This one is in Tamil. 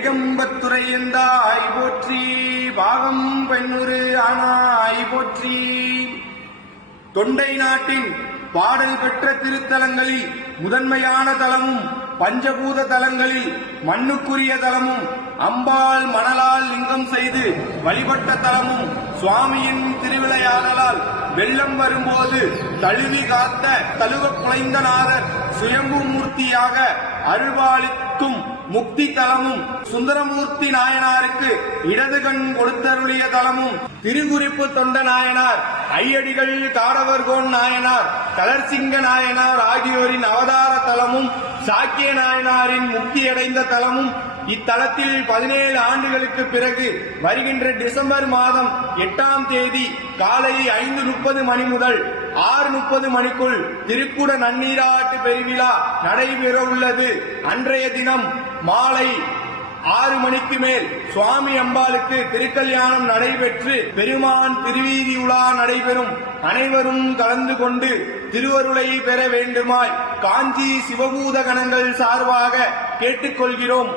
ஏகம்பத்துரை எந்தாய் போற்றி, பாகம் பெண்ணுரு ஆனாய் போற்றி. தொண்டை நாட்டின் பாடல் பெற்ற திருத்தலங்களில் முதன்மையான தலமும் பஞ்சபூத தலங்களில் மண்ணுக்குரிய தலமும் அம்பாள் மணலால் லிங்கம் செய்து வழிபட்ட தலமும் சுவாமியின் திருவிளையாடலால் வெள்ளம் வரும்போது தழுவி காத்த தழுவ குலைந்தநாதர் சுயம்பு மூர்த்தியாக அருள்பாலிக்கும் முக்தி தலமும் சுந்தரமூர்த்தி நாயனாருக்கு இடது கண் கொடுத்தருளிய தலமும் திருக்குறிப்பு தொண்ட நாயனார், ஐயடிகள் காடவர்கோன் நாயனார், கலர்சிங்க நாயனார் ஆகியோரின் அவதார தலமும் சாக்கிய நாயனாரின் முக்தியடைந்த தலமும் இத்தலத்தில் 17 ஆண்டுகளுக்கு பிறகு வருகின்ற டிசம்பர் மாதம் 8ஆம் தேதி காலை 5:30 மணி முதல் 6:30 மணிக்குள் திருக்குட நன்னீராட்டு பெருவிழா நடைபெற உள்ளது. அன்றைய தினம் மாலை 6 மணிக்கு மேல் சுவாமி அம்பாளுக்கு திருக்கல்யாணம் நடைபெற்று பெருமான் திருவீதி உலா நடைபெறும். அனைவரும் கலந்து கொண்டு திருவருளை பெற வேண்டுமாய் காஞ்சி சிவபூத கணங்கள் சார்பாக கேட்டுக்கொள்கிறோம்.